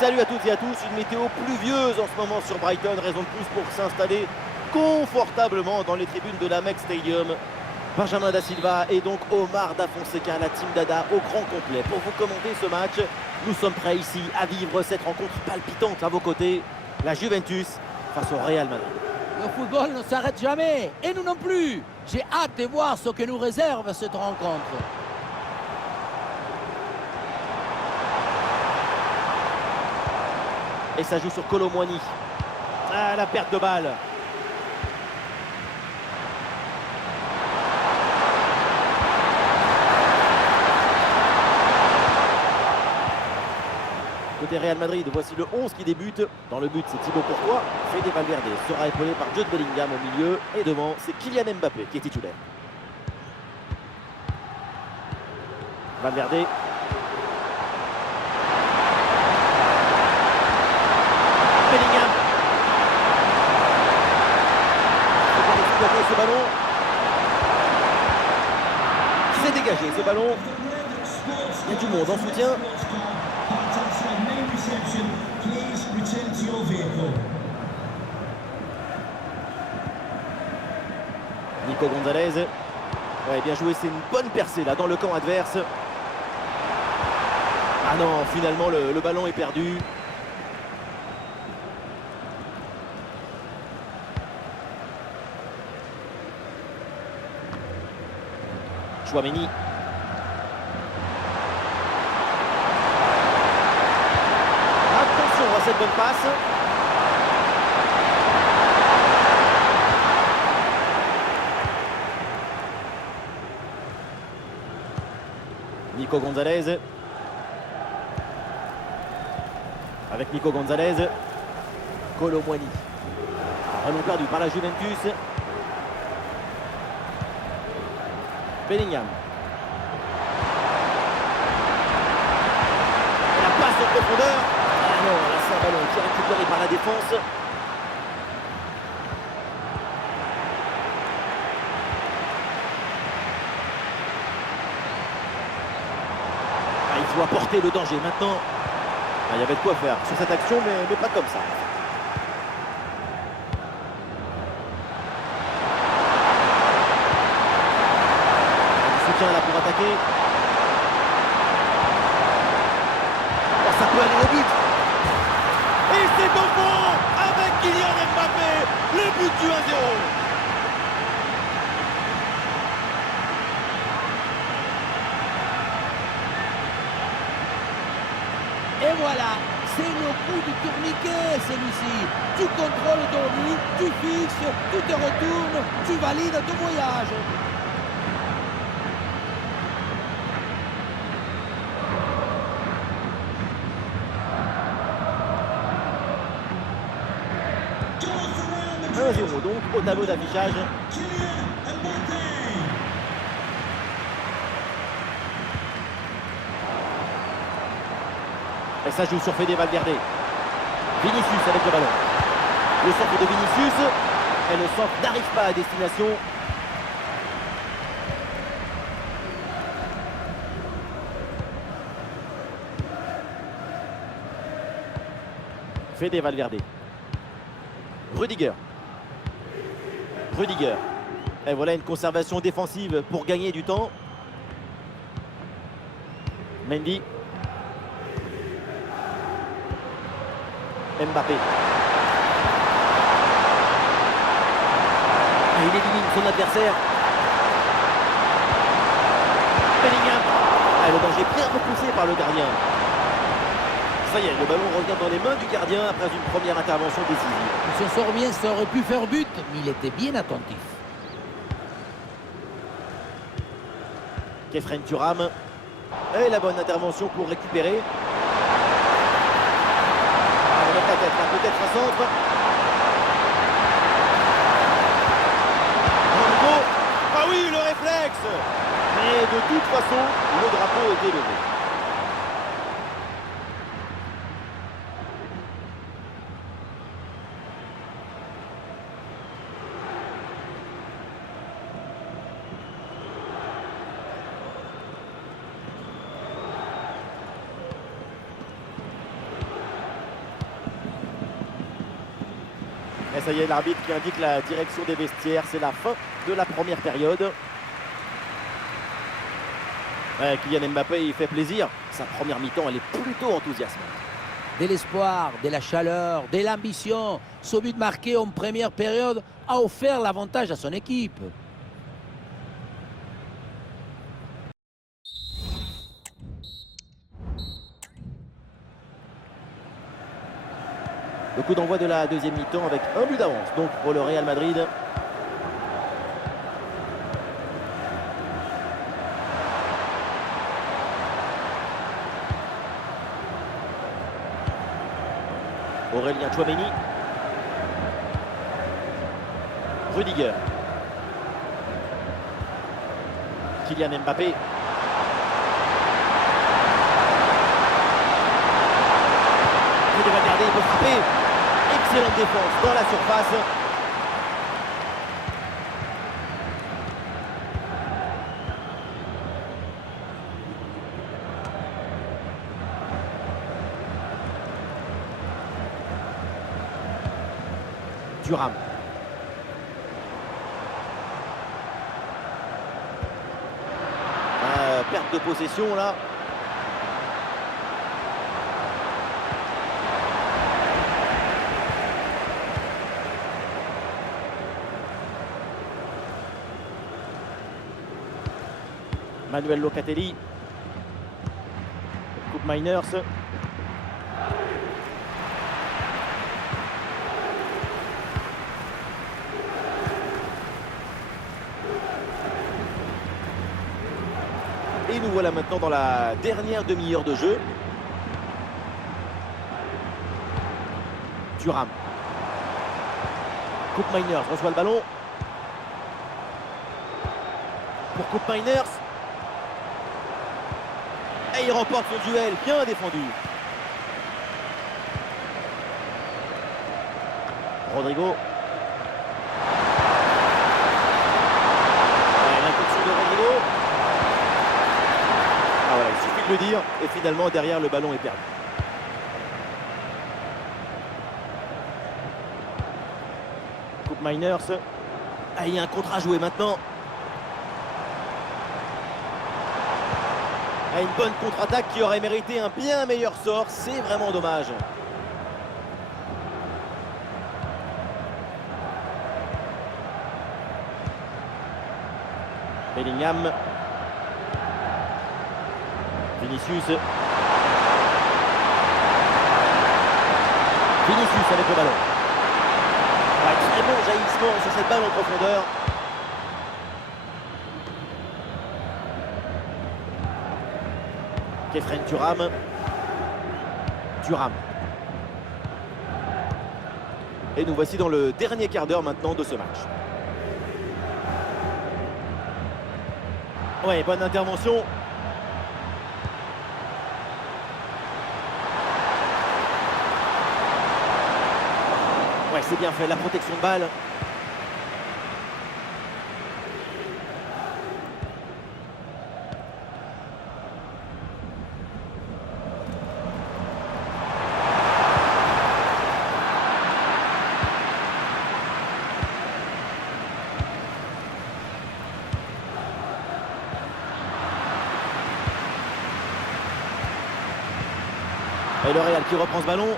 Salut à toutes et à tous, une météo pluvieuse en ce moment sur Brighton, raison de plus pour s'installer confortablement dans les tribunes de l'Amex Stadium. Benjamin Da Silva et donc Omar Da Fonseca, la team Dada au grand complet. Pour vous commenter ce match, nous sommes prêts ici à vivre cette rencontre palpitante à vos côtés. La Juventus face au Real Madrid. Le football ne s'arrête jamais, et nous non plus. J'ai hâte de voir ce que nous réserve cette rencontre. Et ça joue sur Kolo Muani. Ah, la perte de balle. Côté Real Madrid, voici le 11 qui débute. Dans le but, c'est Thibaut Courtois. Fede Valverde sera épaulé par Jude Bellingham au milieu. Et devant, c'est Kylian Mbappé qui est titulaire. Valverde. Bellingham. Il faut exploiter ce ballon. C'est dégagé ce ballon. Il y a du monde en soutien. Nico Gonzalez. Ouais, bien joué, c'est une bonne percée là dans le camp adverse. Ah non, finalement le ballon est perdu. Chouameni. Attention à cette bonne passe. Nico Gonzalez. Avec Nico Gonzalez. Kolo Muani. Ballon perdu par la Juventus. Bellingham. Et la passe en profondeur. Ah non, là c'est un ballon qui est récupéré par la défense. Ah, il faut apporter le danger maintenant. Ah, il y avait de quoi faire sur cette action, mais pas comme ça. Soutien là pour attaquer. Oh, ça peut aller au but. Et c'est au fond avec Kylian Mbappé, le but du 1-0. Et voilà, c'est le coup du tourniquet celui-ci. Tu contrôles ton but, tu fixes, tu te retournes, tu valides ton voyage. Donc au tableau d'affichage. Et ça joue sur Fede Valverde. Vinicius avec le ballon. Le centre de Vinicius. Et le centre n'arrive pas à destination. Fede Valverde. Rudiger. Et voilà une conservation défensive pour gagner du temps. Mendy. Mbappé. Et il élimine son adversaire. Bellingham. Ah, le danger bien repoussé par le gardien. Ça y est, le ballon revient dans les mains du gardien après une première intervention décisive. Il se sort bien, ça aurait pu faire but, mais il était bien attentif. Kefren Thuram. Et la bonne intervention pour récupérer. On est peut-être un centre. Ah oui, le réflexe. Mais de toute façon, le drapeau était levé. Et ça y est, l'arbitre qui indique la direction des vestiaires. C'est la fin de la première période. Ouais, Kylian Mbappé, il fait plaisir. Sa première mi-temps, elle est plutôt enthousiasmante. De l'espoir, de la chaleur, de l'ambition. Ce but marqué en première période a offert l'avantage à son équipe. Le coup d'envoi de la deuxième mi-temps avec un but d'avance donc pour le Real Madrid. Aurélien Tchouaméni. Rudiger. Kylian Mbappé. Il devrait garder, il peut frapper. Excellente défense dans la surface. Thuram. Perte de possession là. Manuel Locatelli. Coupe Miners. Et nous voilà maintenant dans la dernière demi-heure de jeu. Thuram. Coupe Miners reçoit le ballon. Pour Coupe Miners. Et il remporte son duel, bien défendu. Rodrigo. L'incursion de Rodrigo. Ah voilà, il suffit de le dire. Et finalement, derrière, le ballon est perdu. Coupe Miners. Ah, il y a un contre à jouer maintenant. Une bonne contre-attaque qui aurait mérité un bien meilleur sort. C'est vraiment dommage. Bellingham. Vinicius. Vinicius avec le ballon. Ouais, très bon jaillissement sur cette balle en profondeur. Kefren Thuram. Thuram. Et nous voici dans le dernier quart d'heure maintenant de ce match. Ouais, bonne intervention. Ouais, c'est bien fait, la protection de balle. Et le Real qui reprend ce ballon.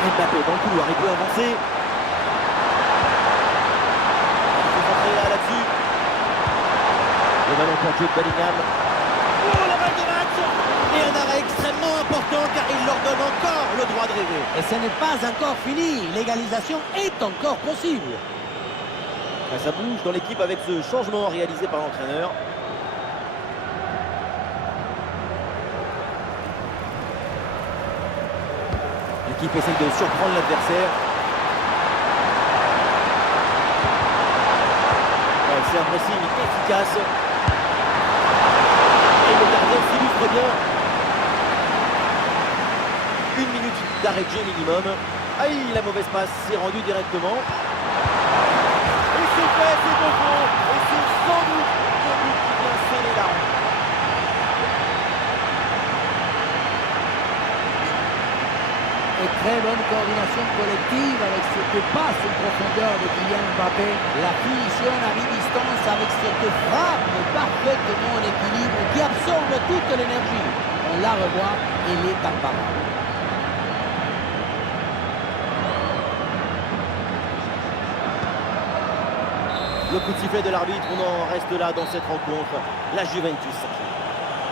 Mbappé dans le couloir, il peut avancer. Il faut rentrer là-dessus. Le ballon pour de Bellingham. Oh, la balle de match. Et un arrêt extrêmement important car il leur donne encore le droit de rêver. Et ce n'est pas encore fini. L'égalisation est encore possible. Ça bouge dans l'équipe avec ce changement réalisé par l'entraîneur. L'équipe essaye de surprendre l'adversaire. Ouais, c'est un pressing efficace. Et le gardien s'illustre bien. 1 minute d'arrêt de jeu minimum. Aïe, la mauvaise passe s'est rendue directement. Et c'est fait, c'est de fond. Et c'est sans doute le but qui vient sceller la. très bonne coordination collective avec cette passe en profondeur de Kylian Mbappé. La finition à mi-distance avec cette frappe parfaitement en équilibre qui absorbe toute l'énergie. On la revoit, elle est imparable. Le coup de sifflet de l'arbitre, on en reste là dans cette rencontre. La Juventus.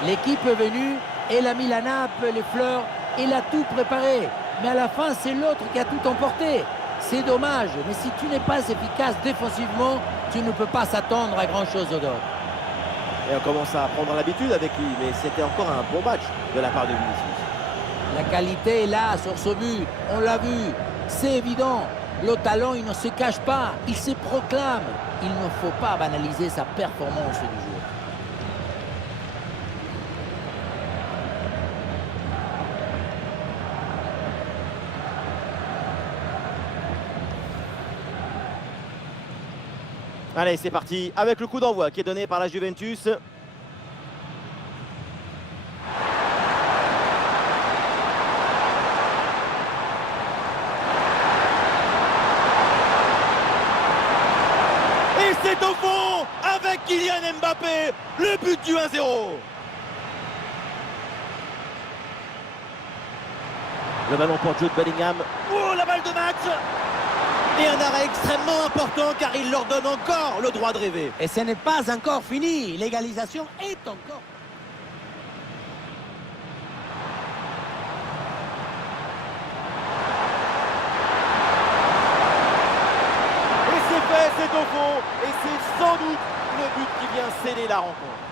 L'équipe est venue, elle a mis la nappe, les fleurs, elle a tout préparé. Mais à la fin, c'est l'autre qui a tout emporté. C'est dommage, mais si tu n'es pas efficace défensivement, tu ne peux pas s'attendre à grand-chose d'autre. Et on commence à prendre l'habitude avec lui, mais c'était encore un bon match de la part de Vinicius. La qualité est là sur ce but, on l'a vu, c'est évident. Le talent, il ne se cache pas, il se proclame. Il ne faut pas banaliser sa performance du jour. Allez, c'est parti avec le coup d'envoi qui est donné par la Juventus. Et c'est au fond avec Kylian Mbappé, le but du 1-0. Le ballon pour Jude Bellingham. Oh, la balle de Max. Et un arrêt extrêmement important car il leur donne encore le droit de rêver. Et ce n'est pas encore fini, l'égalisation est encore... Et c'est fait, c'est au fond. Et c'est sans doute le but qui vient sceller la rencontre.